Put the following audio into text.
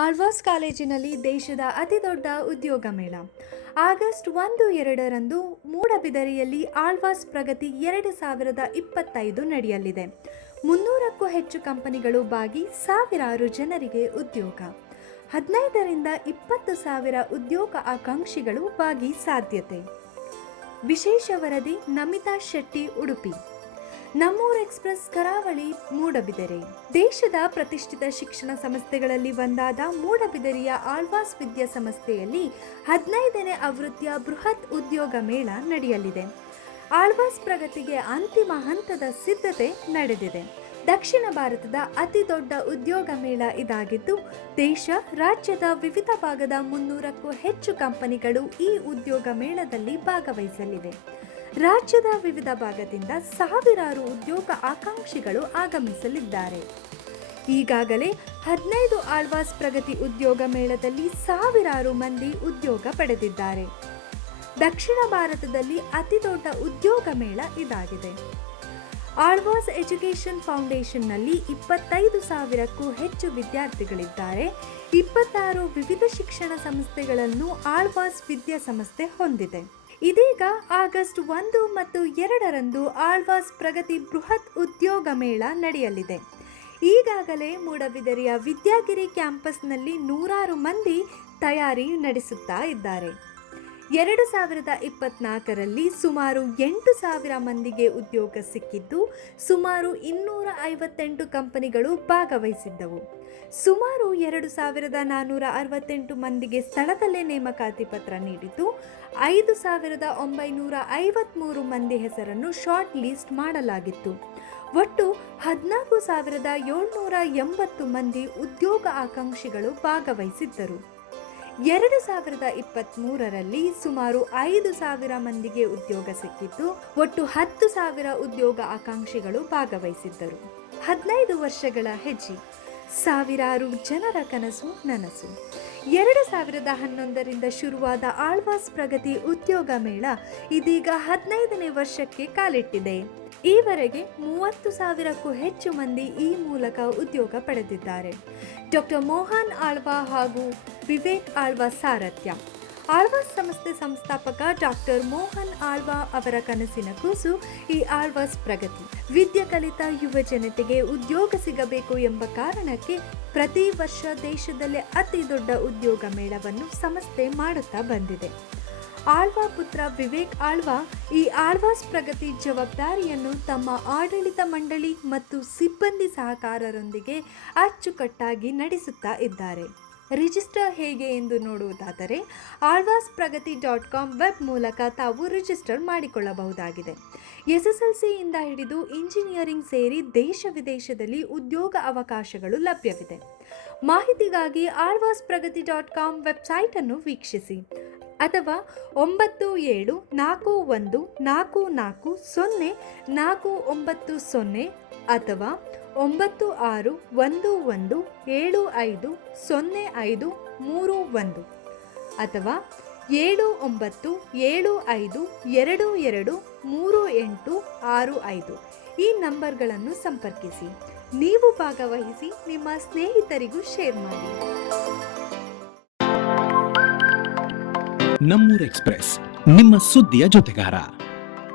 ಆಳ್ವಾಸ್ ಕಾಲೇಜಿನಲ್ಲಿ ದೇಶದ ಅತಿದೊಡ್ಡ ಉದ್ಯೋಗ ಮೇಳ ಆಗಸ್ಟ್ 1-2ರಂದು ಮೂಡಬಿದರಿಯಲ್ಲಿ ಆಳ್ವಾಸ್ ಪ್ರಗತಿ 2025 ನಡೆಯಲಿದೆ. 300ಕ್ಕೂ ಹೆಚ್ಚು ಕಂಪನಿಗಳು ಭಾಗಿ, ಸಾವಿರಾರು ಜನರಿಗೆ ಉದ್ಯೋಗ. 15ರಿಂದ 20 ಸಾವಿರ ಉದ್ಯೋಗ ಆಕಾಂಕ್ಷಿಗಳು ಭಾಗಿ ಸಾಧ್ಯತೆ. ವಿಶೇಷ ವರದಿ ನಮಿತಾ ಶೆಟ್ಟಿ, ಉಡುಪಿ. ನಮ್ಮೂರು ಎಕ್ಸ್‌ಪ್ರೆಸ್, ಕರಾವಳಿ, ಮೂಡಬಿದರೆ. ದೇಶದ ಪ್ರತಿಷ್ಠಿತ ಶಿಕ್ಷಣ ಸಂಸ್ಥೆಗಳಲ್ಲಿ ಒಂದಾದ ಮೂಡಬಿದರಿಯ ಆಳ್ವಾಸ್ ವಿದ್ಯಾಸಂಸ್ಥೆಯಲ್ಲಿ 15ನೇ ಆವೃತ್ತಿಯ ಬೃಹತ್ ಉದ್ಯೋಗ ಮೇಳ ನಡೆಯಲಿದೆ. ಆಳ್ವಾಸ್ ಪ್ರಗತಿಗೆ ಅಂತಿಮ ಹಂತದ ಸಿದ್ಧತೆ ನಡೆದಿದೆ. ದಕ್ಷಿಣ ಭಾರತದ ಅತಿ ದೊಡ್ಡ ಉದ್ಯೋಗ ಮೇಳ ಇದಾಗಿದ್ದು, ದೇಶ ರಾಜ್ಯದ ವಿವಿಧ ಭಾಗದ 300ಕ್ಕೂ ಹೆಚ್ಚು ಕಂಪನಿಗಳು ಈ ಉದ್ಯೋಗ ಮೇಳದಲ್ಲಿ ಭಾಗವಹಿಸಲಿವೆ. ರಾಜ್ಯದ ವಿವಿಧ ಭಾಗದಿಂದ ಸಾವಿರಾರು ಉದ್ಯೋಗ ಆಕಾಂಕ್ಷಿಗಳು ಆಗಮಿಸಲಿದ್ದಾರೆ. ಈಗಾಗಲೇ 15 ಆಳ್ವಾಸ್ ಪ್ರಗತಿ ಉದ್ಯೋಗ ಮೇಳದಲ್ಲಿ ಸಾವಿರಾರು ಮಂದಿ ಉದ್ಯೋಗ ಪಡೆದಿದ್ದಾರೆ. ದಕ್ಷಿಣ ಭಾರತದಲ್ಲಿ ಅತಿ ದೊಡ್ಡ ಉದ್ಯೋಗ ಮೇಳ ಇದಾಗಿದೆ. ಆಳ್ವಾಸ್ ಎಜುಕೇಷನ್ ಫೌಂಡೇಶನ್ನಲ್ಲಿ 25,000ಕ್ಕೂ ಹೆಚ್ಚು ವಿದ್ಯಾರ್ಥಿಗಳಿದ್ದಾರೆ. 26 ವಿವಿಧ ಶಿಕ್ಷಣ ಸಂಸ್ಥೆಗಳನ್ನು ಆಳ್ವಾಸ್ ವಿದ್ಯಾಸಂಸ್ಥೆ ಹೊಂದಿದೆ. ಇದೀಗ ಆಗಸ್ಟ್ 1 ಮತ್ತು 2ರಂದು ಆಳ್ವಾಸ್ ಪ್ರಗತಿ ಬೃಹತ್ ಉದ್ಯೋಗ ಮೇಳ ನಡೆಯಲಿದೆ. ಈಗಾಗಲೇ ಮೂಡಬಿದರಿಯ ವಿದ್ಯಾಗಿರಿ ಕ್ಯಾಂಪಸ್ನಲ್ಲಿ ನೂರಾರು ಮಂದಿ ತಯಾರಿ ನಡೆಸುತ್ತಾ ಇದ್ದಾರೆ. 2024ರಲ್ಲಿ ಸುಮಾರು 8,000 ಮಂದಿಗೆ ಉದ್ಯೋಗ ಸಿಕ್ಕಿದ್ದು, ಸುಮಾರು 258 ಕಂಪನಿಗಳು ಭಾಗವಹಿಸಿದ್ದವು. ಸುಮಾರು 2,468 ಮಂದಿಗೆ ಸ್ಥಳದಲ್ಲೇ ನೇಮಕಾತಿ ಪತ್ರ ನೀಡಿದ್ದು, 5,953 ಮಂದಿ ಹೆಸರನ್ನು ಶಾರ್ಟ್ ಲಿಸ್ಟ್ ಮಾಡಲಾಗಿತ್ತು. ಒಟ್ಟು 14,780 ಮಂದಿ ಉದ್ಯೋಗ ಆಕಾಂಕ್ಷಿಗಳು ಭಾಗವಹಿಸಿದ್ದರು. 2023ರಲ್ಲಿ ಸುಮಾರು 5,000 ಮಂದಿಗೆ ಉದ್ಯೋಗ ಸಿಕ್ಕಿದ್ದು, ಒಟ್ಟು 10,000 ಉದ್ಯೋಗ ಆಕಾಂಕ್ಷಿಗಳು ಭಾಗವಹಿಸಿದ್ದರು. 15 ವರ್ಷಗಳ ಹೆಜ್ಜೆ, ಸಾವಿರಾರು ಜನರ ಕನಸು ನನಸು. 2011ರಿಂದ ಶುರುವಾದ ಆಳ್ವಾಸ್ ಪ್ರಗತಿ ಉದ್ಯೋಗ ಮೇಳ ಇದೀಗ 15ನೇ ವರ್ಷಕ್ಕೆ ಕಾಲಿಟ್ಟಿದೆ. ಈವರೆಗೆ 30,000ಕ್ಕೂ ಹೆಚ್ಚು ಮಂದಿ ಈ ಮೂಲಕ ಉದ್ಯೋಗ ಪಡೆದಿದ್ದಾರೆ. ಡಾಕ್ಟರ್ ಮೋಹನ್ ಆಳ್ವಾ ಹಾಗೂ ವಿವೇಕ್ ಆಳ್ವಾ ಸಾರಥ್ಯ. ಆಳ್ವಾಸ್ ಸಂಸ್ಥೆ ಸಂಸ್ಥಾಪಕ ಡಾಕ್ಟರ್ ಮೋಹನ್ ಆಳ್ವಾ ಅವರ ಕನಸಿನ ಕೂಸು ಈ ಆಳ್ವಾಸ್ ಪ್ರಗತಿ. ವಿದ್ಯೆ ಕಲಿತ ಯುವ ಜನತೆಗೆ ಉದ್ಯೋಗ ಸಿಗಬೇಕು ಎಂಬ ಕಾರಣಕ್ಕೆ ಪ್ರತಿ ವರ್ಷ ದೇಶದಲ್ಲೇ ಅತಿ ದೊಡ್ಡ ಉದ್ಯೋಗ ಮೇಳವನ್ನು ಸಂಸ್ಥೆ ಮಾಡುತ್ತಾ ಬಂದಿದೆ. ಆಳ್ವಾ ಪುತ್ರ ವಿವೇಕ್ ಆಳ್ವಾ ಈ ಆಳ್ವಾಸ್ ಪ್ರಗತಿ ಜವಾಬ್ದಾರಿಯನ್ನು ತಮ್ಮ ಆಡಳಿತ ಮಂಡಳಿ ಮತ್ತು ಸಿಬ್ಬಂದಿ ಸಹಕಾರರೊಂದಿಗೆ ಅಚ್ಚುಕಟ್ಟಾಗಿ ನಡೆಸುತ್ತಾ ಇದ್ದಾರೆ. ರಿಜಿಸ್ಟರ್ ಹೇಗೆ ಎಂದು ನೋಡುವುದಾದರೆ alvaspragati.com ವೆಬ್ ಮೂಲಕ ತಾವು ರಿಜಿಸ್ಟರ್ ಮಾಡಿಕೊಳ್ಳಬಹುದಾಗಿದೆ. SSLCಯಿಂದ ಹಿಡಿದು ಇಂಜಿನಿಯರಿಂಗ್ ಸೇರಿ ದೇಶ ವಿದೇಶದಲ್ಲಿ ಉದ್ಯೋಗ ಅವಕಾಶಗಳು ಲಭ್ಯವಿದೆ. ಮಾಹಿತಿಗಾಗಿ alvaspragati.com ವೆಬ್ಸೈಟ್ ಅನ್ನು ವೀಕ್ಷಿಸಿ ಅಥವಾ 9744404990 ಅಥವಾ 9611750531 ಅಥವಾ 7975223865 ಈ ನಂಬರ್ಗಳನ್ನು ಸಂಪರ್ಕಿಸಿ. ನೀವು ಭಾಗವಹಿಸಿ, ನಿಮ್ಮ ಸ್ನೇಹಿತರಿಗೂ ಶೇರ್ ಮಾಡಿ. ನಮ್ಮೂರು ಎಕ್ಸ್‌ಪ್ರೆಸ್, ನಿಮ್ಮ ಸುದ್ದಿಯ ಜೊತೆಗಾರ.